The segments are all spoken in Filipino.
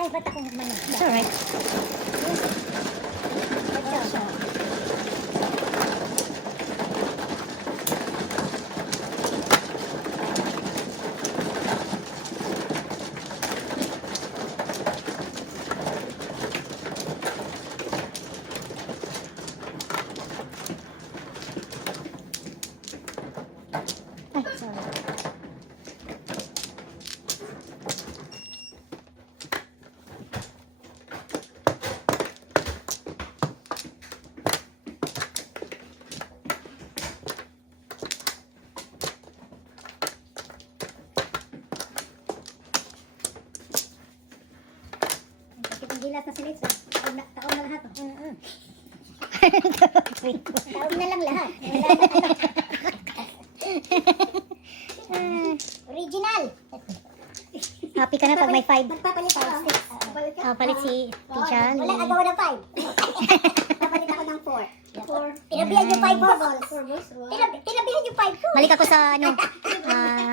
Ay, ba't ako magmano? It's alright. Ay, sorry. Ang gilas na silid. Taon na lahat. Taon na lang lahat. Original. Happy ka na pag may 5. Magpapalit ako. Palit si Tijan. Walang agawa ng 5. Papalit ako ng 4. Tinabihan yung 5 balls. Tinabihan yung 5 ko. Balik ako sa ano,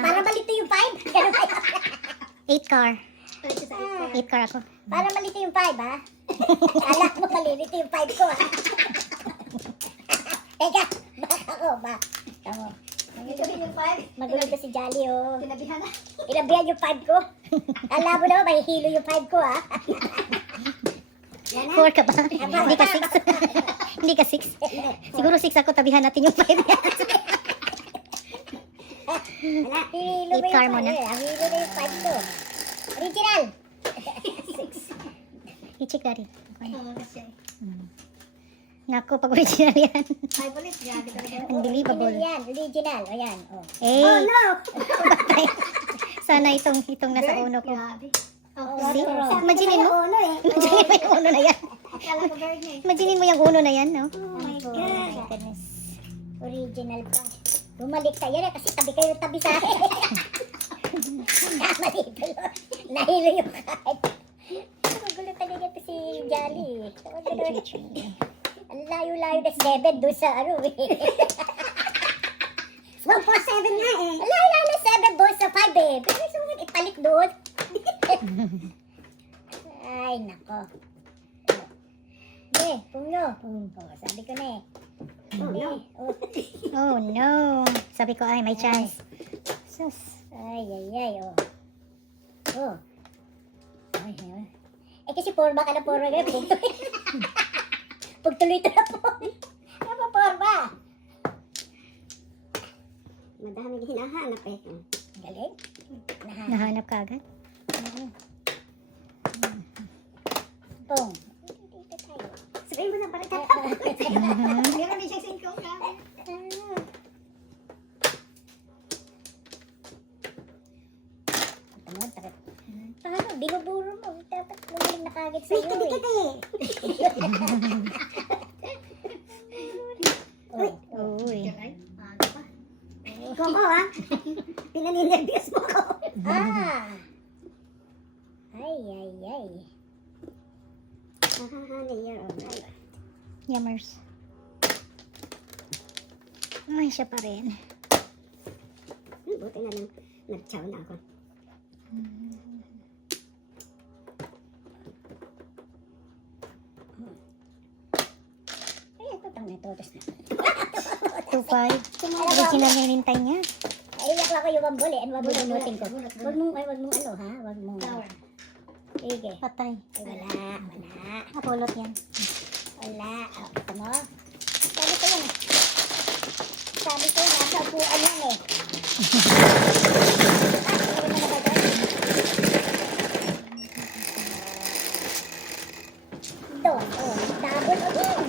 Para malito yung 5. 8 car. 8 car ako. Para malito yung 5, ha? Alam mo, malilito yung 5 ko, ha? Teka, baka ako, ba? Tama. Magulo to si Jolly, oh. Tinabihan yung 5 ko. Alam mo naman, may hilo yung 5 ko, ha? 4 ka ba? Hindi ka 6. Hindi ka 6. Siguro 6 ako, tabihan natin yung 5. Wala, hilo mo 8 car yung mo 5 na. Ang hilo na yung 5 ko. Original. I-check na rin. Naku, pag original yan. Unbelievable. Original yan, original. Ayan, oh. Eh, no! sana itong nasa uno ko. Oh, See? no. Imaginin mo. Uno, eh. Imaginin mo yung uno na yan. Imaginin mo yung uno na yan, no? Oh my Oh God. my goodness. Original pa. Bumalik tayo na kasi tabi kayo tabi sa akin. Tama dito. Nahilo yung kahit. Magulo talaga to si Jolly. Ang layo-layo na 7 doon sa ano eh. 1 for 7 nga eh. Ang layo-layo na 7 doon sa 5 eh. Pero sumunod ipalik doon. Ay, nako. Eh, puno. Oh, sabi ko na eh. Oh, no. Oh no. Sabi ko, ay, may chance. Sus. Ay, oh. Oh. Ay, ay. Eh, kasi forma ka na forma ka. Pagtuloy ito na po. Ano ba forma? Madaming hinahanap eh. Galing. Nahanap ka agad? Pong. Dito tayo. Sabihin mo na parang meron din siyang singkong ka. Paano? Binuburo mo. Dapat lumaling na kagad sa'yo eh. Dikit eh. Uy. Kung ha? Pinaninervyos mo ko. Ay. You're alright. Yummers. Ay, siya pa rin. Buti na lang. Nag-chow na ako. Ay, ito pang natutos na. 2-5. Original yung hinintay niya. Iyak lang ko yung wambol eh. Ano wambol nutin ko? Wag mong ano ha? Wag mong... Sige. Patay. Ay, wala. Napulot yan. Wala. Oh, ito mo. Sabi ko yun. Nasa upuan yan eh. Doon. Oh, double again.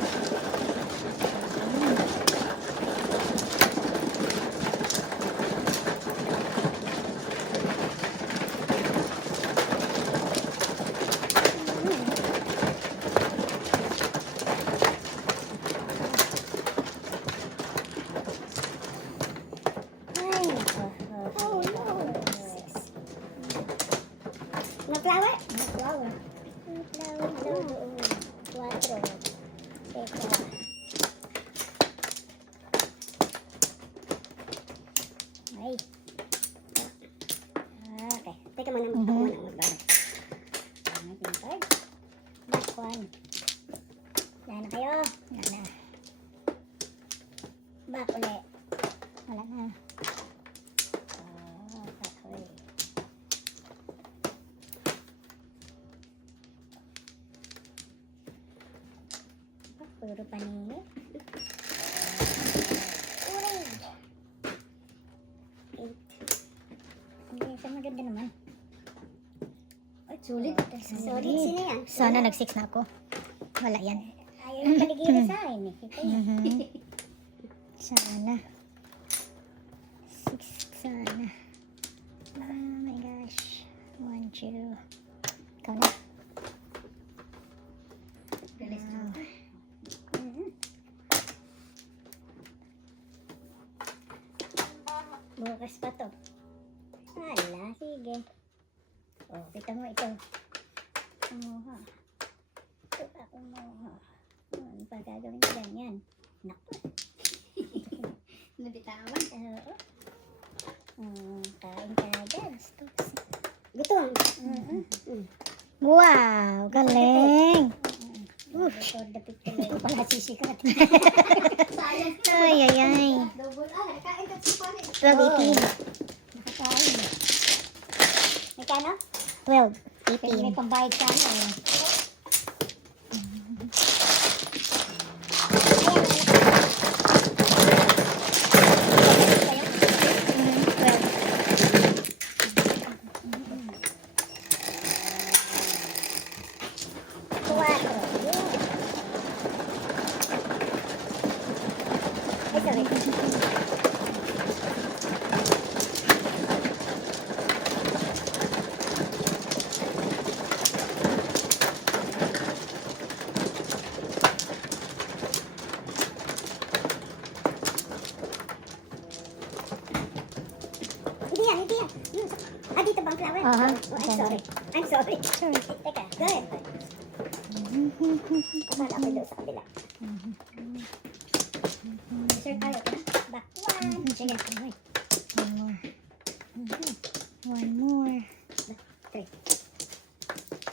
Na-flower? Na-flower. Na-flower daw doon. 4. Teka. Ay. Okay. Teka muna, ako muna magbara. na kayo. Wala na. Back ulit. Wala na. Back ulit. Puro paningin. Uray! 8. Hindi, sa maganda naman. Ay, sulit. Sulit. Sino yan? Sana nag-6 na ako. Wala yan. Ayaw yung paligiri sa akin eh. Kita niyo. Sana. 6 sana. Oh my gosh. 1, 2. Ikaw na. Wow. Bukas pa to. Hala, sige. Oh, kita mo ito. Kumuha. Ito pa kumuha. Ano pa gagawin ko ganyan? Naku. Nabitawan? Oo. Kain ka agad. Gutom. Wow, galing. Ito, dapit ko lang. Ito pala sisikat. Ay, ay, ay. Double A. Kain ka sa pare. 12, 18. Nakakain. Magkano? 12, May 18. pambayad ka na eh. Hindi yan. Dito bang flower? Aha. I'm sorry. Teka, go ahead. Akala ko doon sa kabila. Sir, tayo ka na? Back one. Sige. One more. One more. Three.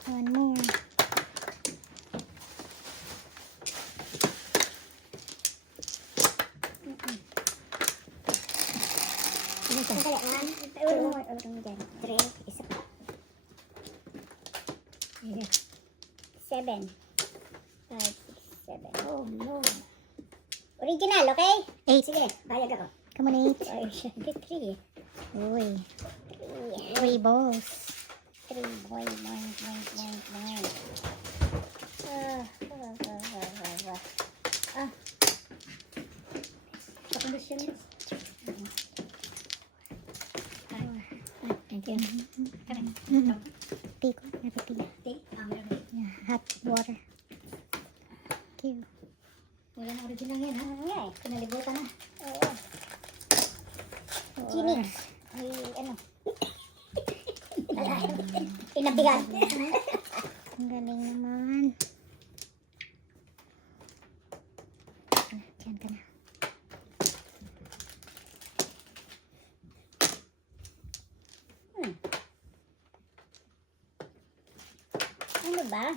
One more. Sandali, ulang dyan. 3, isa pa. 7. 5, 6, 7. Oh, no. Original, okay? 8. Sige, bayag ako. Come on, 8. Ay, syempre 3. Uy. 3. 3 balls. 3. Boy. Pakondisyon yun. Thank you. Tea ko. Napitig. Yeah, hot water. Thank you. Wala na original yan, ha? Nga eh. Pinalibutan na. Oo. Chinig. Ay, ano? Pinabigan. Ang galing naman. Diyan ka na. Ano ba?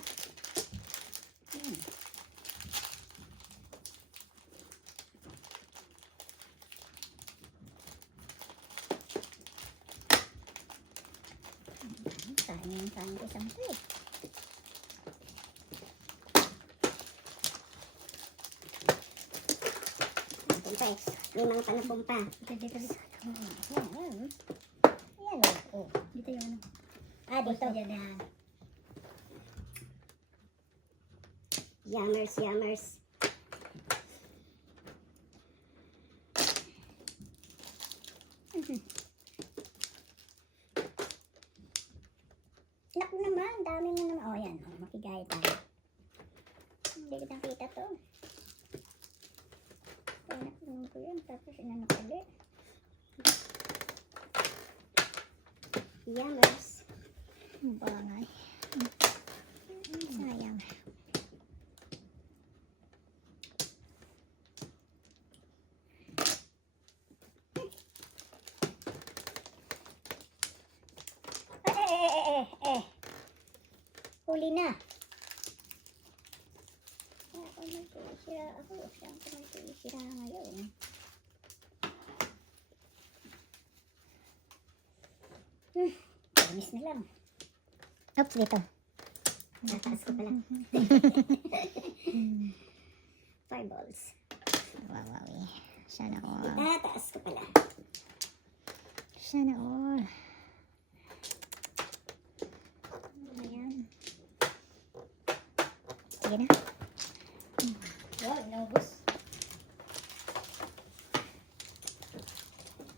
Sayang ko isang ito eh. Pumpa eh. May mga panapumpa. Dito. Yan. Oh. Dito yung ano. Dito. Yan. Yummers. Naku naman, dami mo naman. Oh, yan. Oh, makigaya tayo. Hindi ko nakita to. Nakunin ko yun. Tapos inanak ulit. Yummers. Bangay. Sayang. Huli na. Ako magsiisira ako. Saan ko magsiisira ngayon? Panis na lang. Oops, dito. Nataas ko pala. 5 balls. Wow. Sana all. Nataas ko pala. Sana all. Ayan. Sige na. Wow, naubos.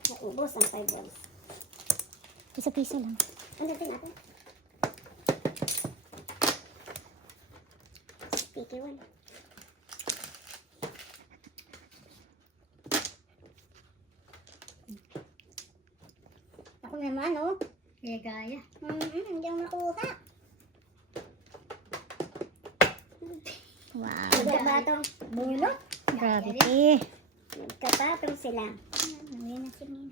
Naubos ang 5 balls. Piso-piso lang. Ano din ako? Sticky one. Ako naman, oh. Gaya. Hindi ako makuha. Wow. Nagkabatong bunot. Gravity. Nagkabatong sila. Ngayon na singin.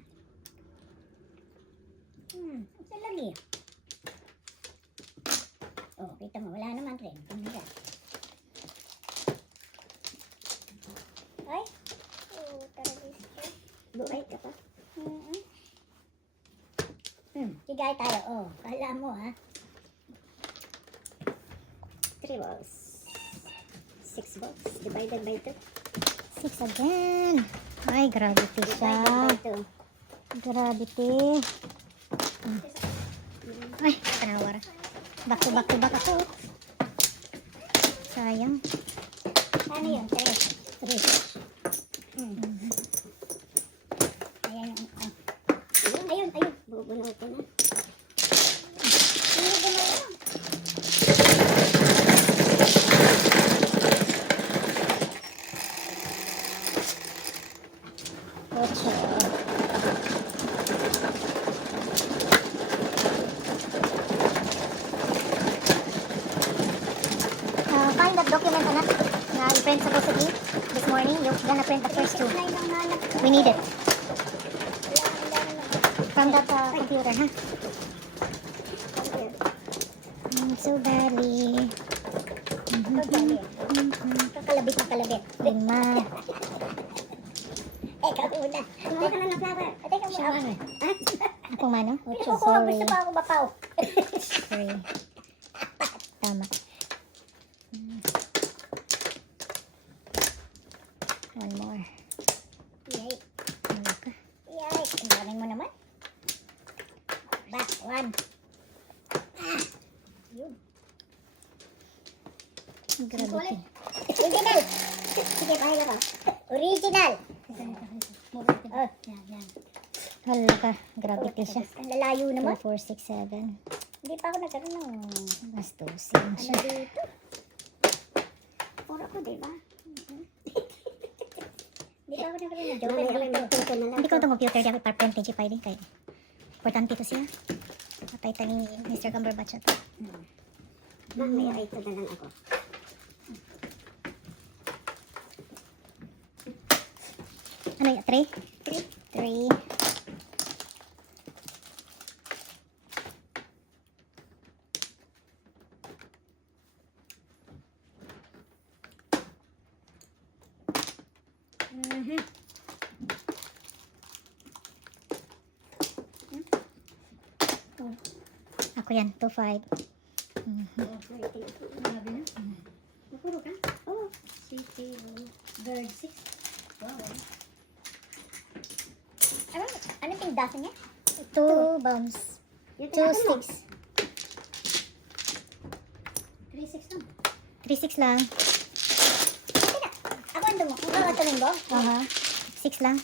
Sa lagi. Oh, kita mo, wala naman rin. Tingnan. Ay. Oh, tarabis ka. Buhay ka pa. Sigay tayo. Oh, kala mo ha. 3 balls. 6 balls. Divided by 2. 6 again. Ay, gravity siya. Divided by 2. Gravity. Ay, tanawar. Back to back ako. Sayang. Ano yun? 3. 3. Ayan yung ayun. Bubunutin na. Bubunutin na. Ocho. Find that document, anak, na i-print supposedly this morning. You're gonna print the first two. We need it. From that computer, ha? So badly. Kalabit. 5. Ikaw una. Teka lang ng flower. Teka mo. Siya nga. Akong mano? 8, Gusto sorry. pa ako bapaw. 3. Tama. One more. Yay. Wala ka. Yay. Ang daming mo naman. Back. 1. Yun. Gravity. Original. Sige, pahala ko. Original. Oh, yan. Hala ka. Gravity siya. Ang lalayo 2, naman. 4, 6, 7. Hindi pa ako nagkaroon ng Bastusin ano siya. dito. Puro ko, di ba? Hindi pa ako nagkaroon ng joker dito. Hindi ko itong computer di ako iparprint ni G5 din. Kaya importante ito siya. Patay tayo ni Mr. Cumberbatch ito. Mamaya ito na lang ako. Ano yun? 3? 3. Ako yan. 2, 5. Napuro ka? Oo. City, bird 6. Wow. Ano tindasan niya? 2 bombs. 2 sticks. 3-6 lang. 3, 6 lang. Sige na. Ako ando mo. Ang kakatanin ko? Aha. 6 lang.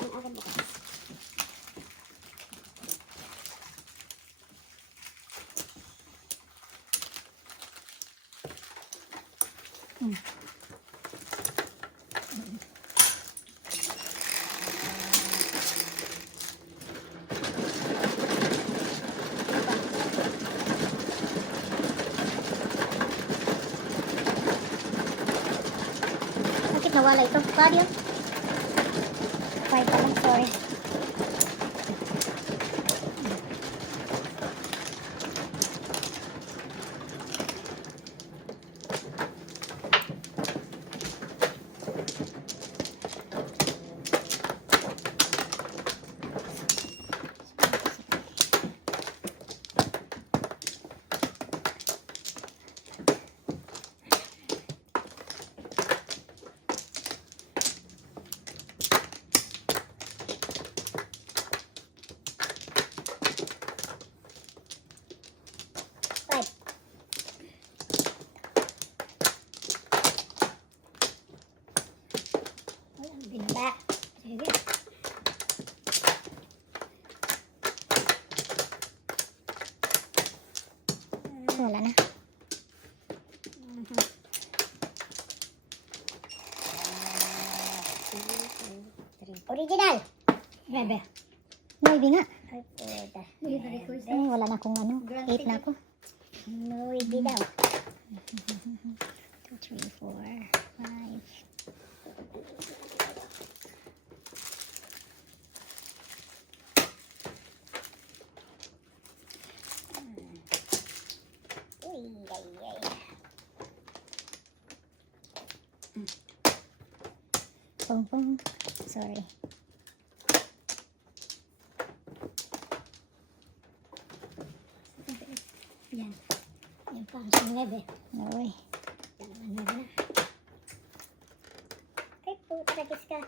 Ang akin bukas. Bakit nawala ito? Paano yun? 5 pa lang, sorry. Binaba. Sige. Wala na. Original. Bebe. 9 nga. Ay, puta. Wala na akong ano. 8 na ako. Nuwi daw. 2, 3, 4, 5. Uy, ay, ay. Pong pong. Sorry. Yan. Yan pa ang sinebe. Uy. Ano na? Ay, puta, kagis ka.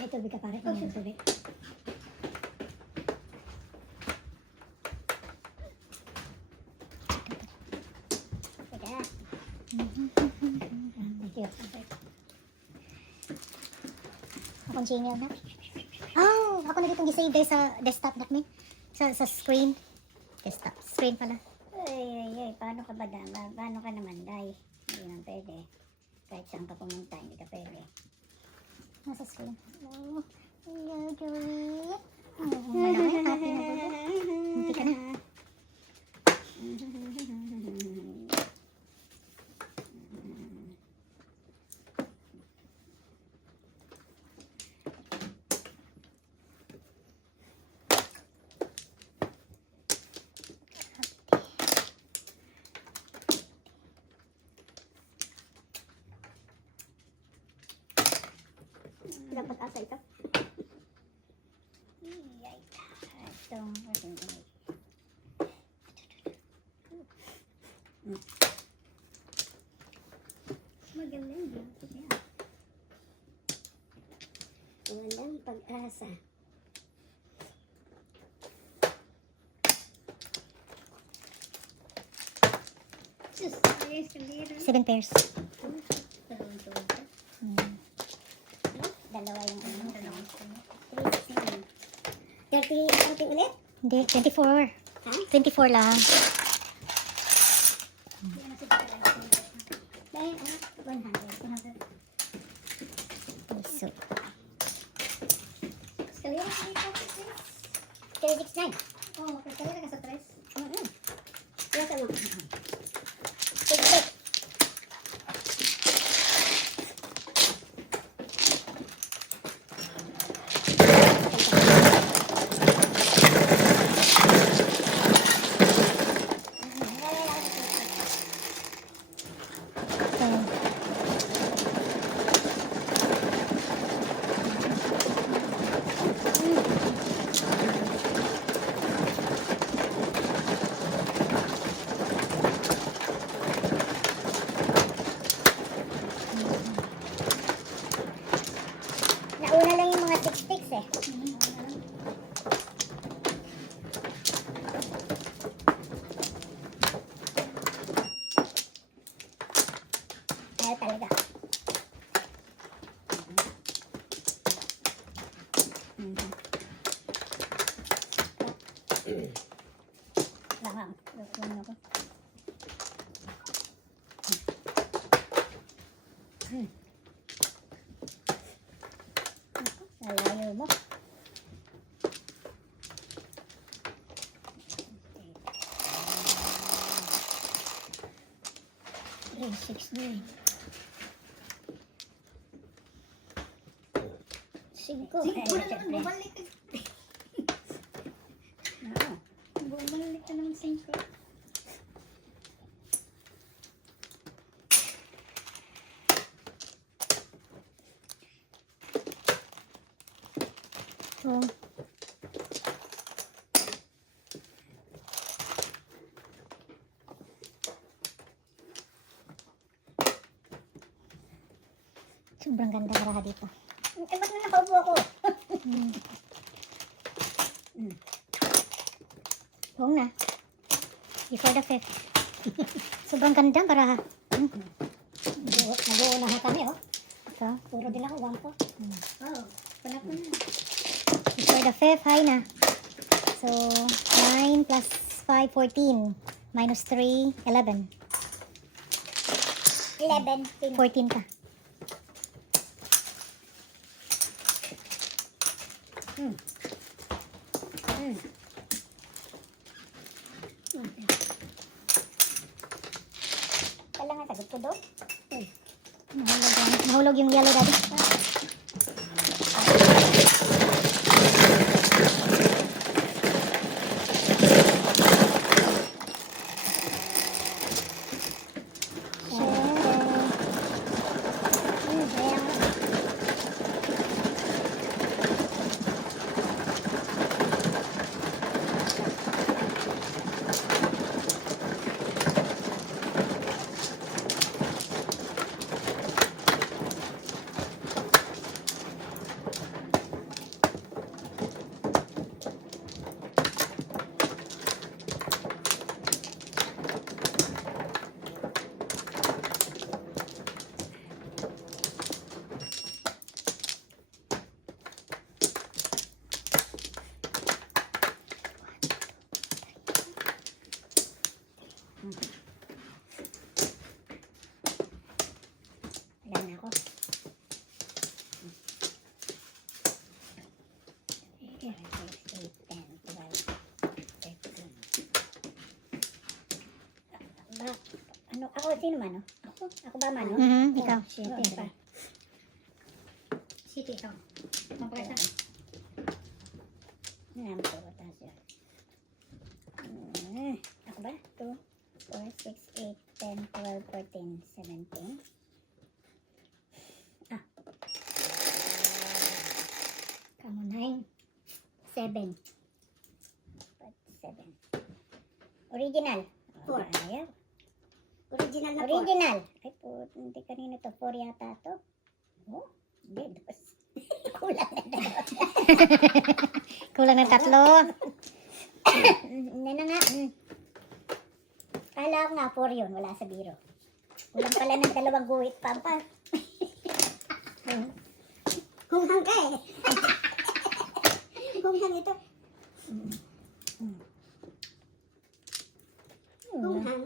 May tubig ka pare. May tubig. Teka. Thank you. Akong channel na. Oh, ako na ditong gisave sa desktop na kami. Sa screen. Desktop. Screen pala. Ay, ay, ay. Paano ka ba dama? Paano ka naman, Day? Hindi naman pwede. Kahit saan ka pumunta, hindi ka pwede. Nasa screen. Oh, hello, Joey. Oh, malaki. Happy na ba? Hindi ka na. Dapat asa ito. Iyay. Itong magaling yun. Walang pag-asa. Sus, ayos yung lira. 7 pairs. Dalawa yung ano. 30 something ulit? Hindi, 24. Ha? 24 lang. Dahil ano? 100. Puso. Escalera ka dito. 369. Oo, escalera ka sa 3. Yes, ano? Tig-tig. Nauna lang yung mga 6 sticks eh. Ayaw talaga. Lahang. Lukunin ako. Nalayo mo. 3, 6, 9. 5. Bumalik ka. Bumalik ka ng 5. So, Sobrang ganda para dito. eh, ba't na nakaupo ako? Huwag na. Before the 5th. Sobrang ganda para Nag-uuna na kami, oh. ito. Puro din ako, 1 po. Oh, wala ko na. Before the 5th, high na. So, 9 plus 5, 14. Minus 3, 11. 11. 14 ka. Kailangan sagot ko doon. Nahulog yung yellow daddy. Alam na ako. 8, 10, 12, 13. Ano, ako, sino man, no? Ako ba man, no? Ikaw. Siyete pa. Siyete ikaw. Mapakita. Naman ko, taas yun. Ako ba? 2, 4, 6, 8, 10, 12, 14, 17. Kamo 9. 7. 7. Original. Four. Ayaw. Original Original. Ay po, hindi kanino to. 4 yata to. Oh, hindi. 2. Kulang na dalawa. Kulang ng 3. Hindi na nga. Kala ko nga 4 yun. Wala sa biro. Kulang pala ng 2 guhit pampa. Humang ka eh. Humang ito. Humang.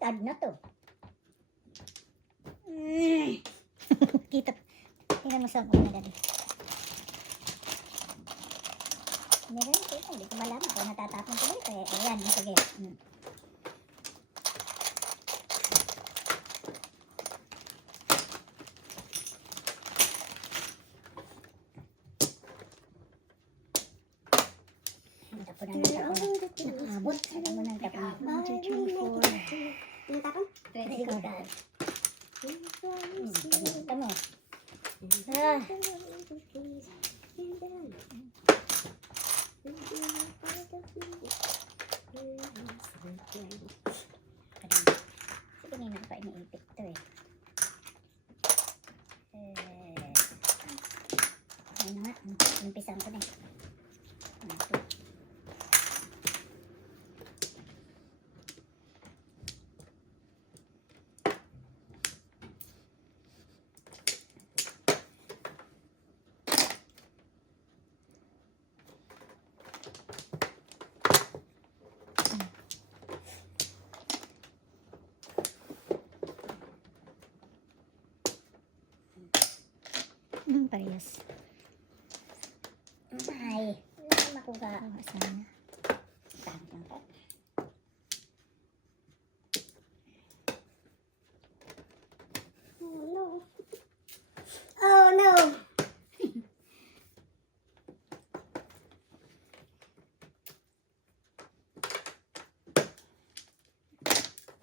Tad na to. Kita. Tingnan mo sa una daddy. Hindi rin ito. Hindi ko malaman kung natatapon ko ba. Kaya, ayan. Sige. Tapunan ng tapon. Nakaabot. Tapunan ng tapon. 1, 2, 3, 4. Tinatapon? Very good. Ito mo. Ah. Kanina pa iniipit to eh. Ano nga, umpisan ko na eh. 1, 2. Parehas. Ay, wala makuha. Sana. Saan ka?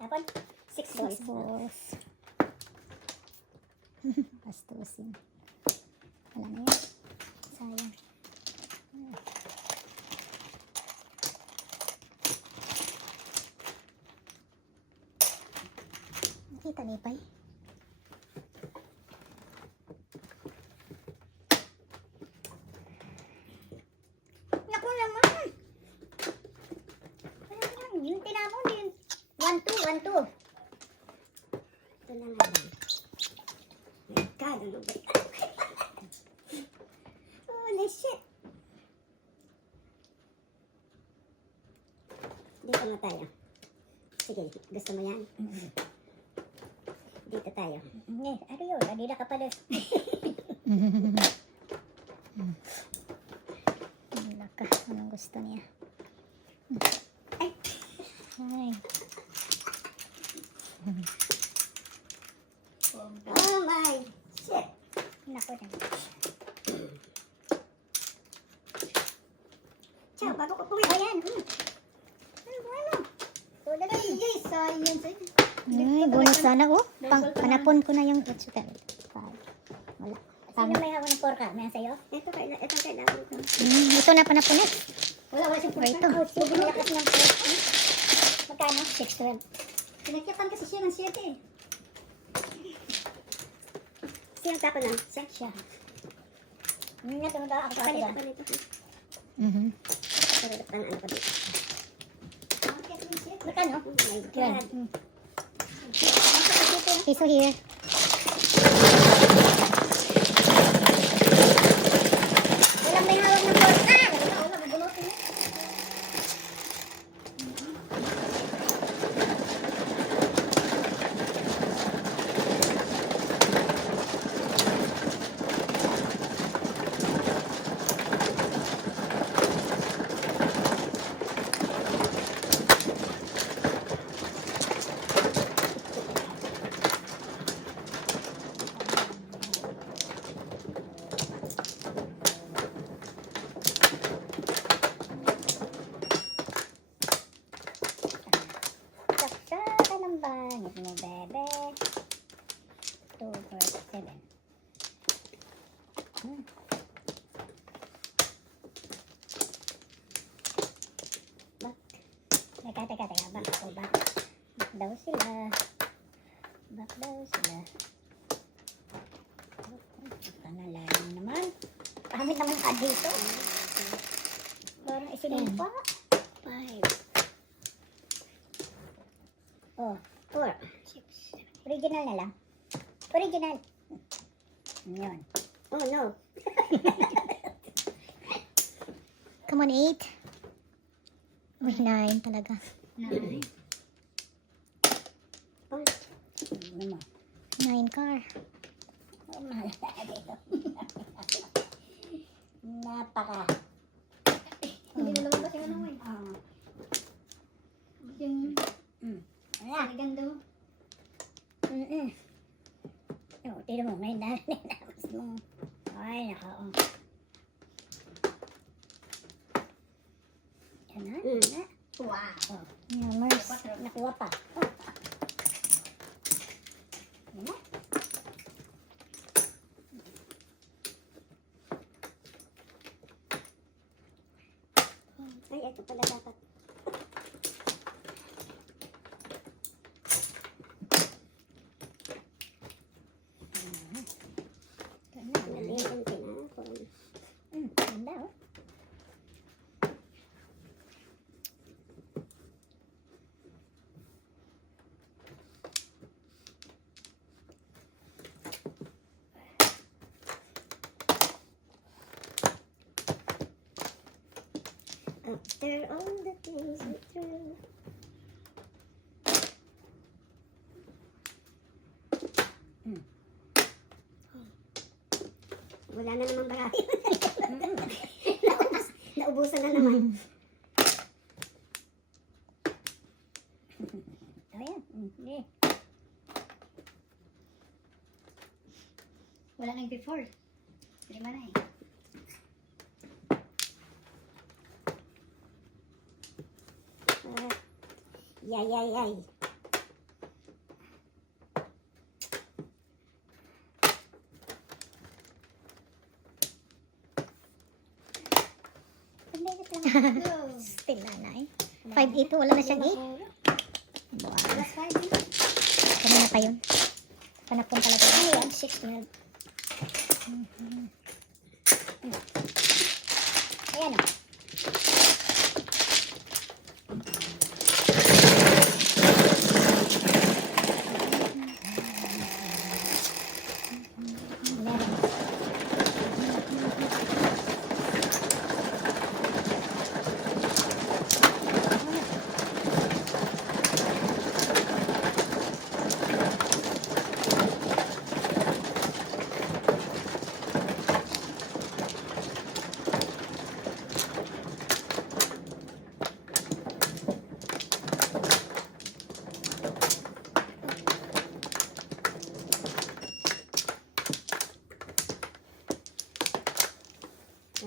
hapon? 6 balls. balls. Bastusin. Wala na yan. Sayang. Nakita ni Pai. Naku naman! Yung tinapon din. 1-2, 1-2. Ito na nga lang. My God, ano ba? Holy shit! Dito nga tayo. Sige, gusto mo yan? Dito tayo. Ano yun? Kanina ka pala. Wala ka. Anong gusto niya? Ay! Ay. Oh my shit! Naku na. Ciao, bago ko puwi. Ayan. Ano? Tulad na yun. Yes, sayang sa'yo. Ay, bonus sana. Oh, panapon ko na yung extra. Wala. Sino may hawak ng porka? May sa'yo? Ito kailangan ko. Ito na panapon eh. Wala siyang porka. Ito. Sige, malakas ng porka. Magkano? 612. Pinagkipan kasi siya ng 7 eh. Sino tapo lang? Siya. Natunod ako sa atin. Palit. Pero ano pa dito? Magkano? Oh my God. Piso here. Walang may hawak ng porka. Wala, mabunutin na. Saksa ka ng bangit mo, bebe. 2, 4, 7. Bak. Teka. Bak ako, bak. Bak daw sila. Panalayo naman. Pamit naman ka dito. Parang isinumpa. 5. Oh, 4. 6. Original na lang. Original. Yun. Oh, no. Come on, 8. Uy, 9 talaga. 9. Oh. Ano mo? 9 car. Oh, mahal na dito. Napaka. Hindi na lumabas yung ano mo eh. Ah. Yung Ayan. ganda mo. Oh, tira mo, may nalamas mo. Ay, naka, oh. Yan na, yan na. Wow. Oh, Numbers. nakuha pa. Oh. Yan na. Ay, ito pala dapat. Nalihan tinapon. Ganda oh. After all the things we through. Wala na naman baraki. Naubusan na naman. Ayan. Hindi. Wala nang before. Lima na eh. Yay. Go. Still na eh. 5-8, wala na siyang 8. Wow. Plus 5 yun. Kanina pa yun. Panapon talaga. Ano yan? 6-12. Ayan o.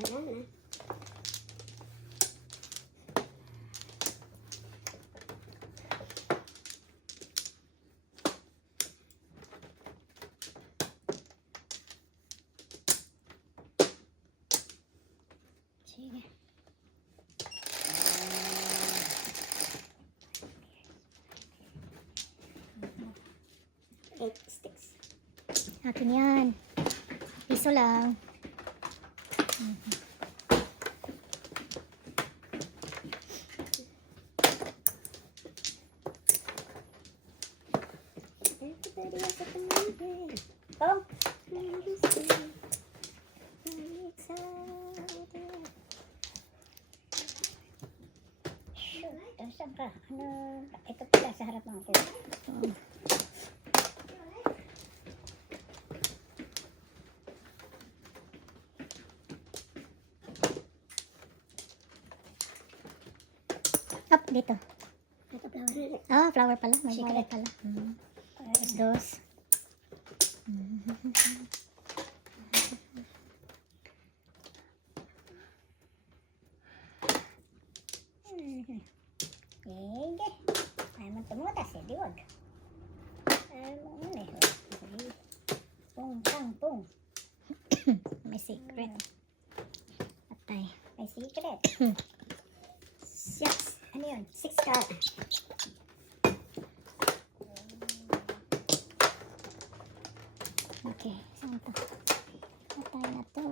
Wala na. Sige. Eight sticks. Akin yan. Piso lang. Everybody has a community. Pong! Saan ka? Ano? Ito pala sa harapan ko. Up, dito. Ito flower. Ah, flower pala. May Secret. flower pala. Dos. Sige. Ay, magtumutas eh. Diwag. Ay, ano eh. Pung, pang, pung. May secret. Patay. May secret. Six. Ano yun? 6 card. Okay, saan to? Patay na to.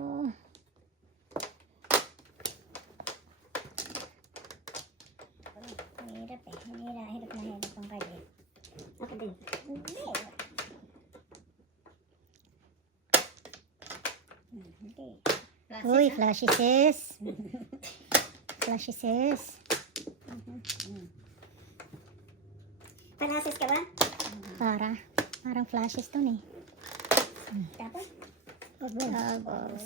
Hirap eh. Hirap na hirap ang card eh. Ako din. Hindi. Hindi. Plus Uy, 6, flashy sis. Flashy sis. Panasis ka ba? Parang flashes to eh. Tapos? Tapos.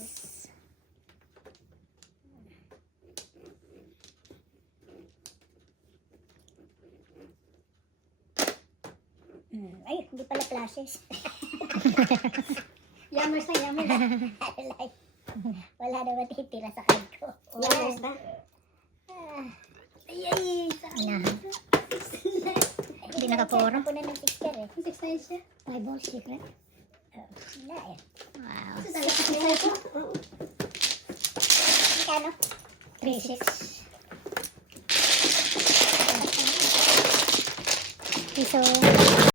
Ay, hindi pala flashes. Yammers na, yammers. Like, wala na matitira sa card ko. Yammers ba? Ay, ay, Unahan. Hindi nakapuro. Ako na ng picture eh. 6 na yun siya. My ball secret. Wala eh. Wow. Magkano? 3-6. Piso.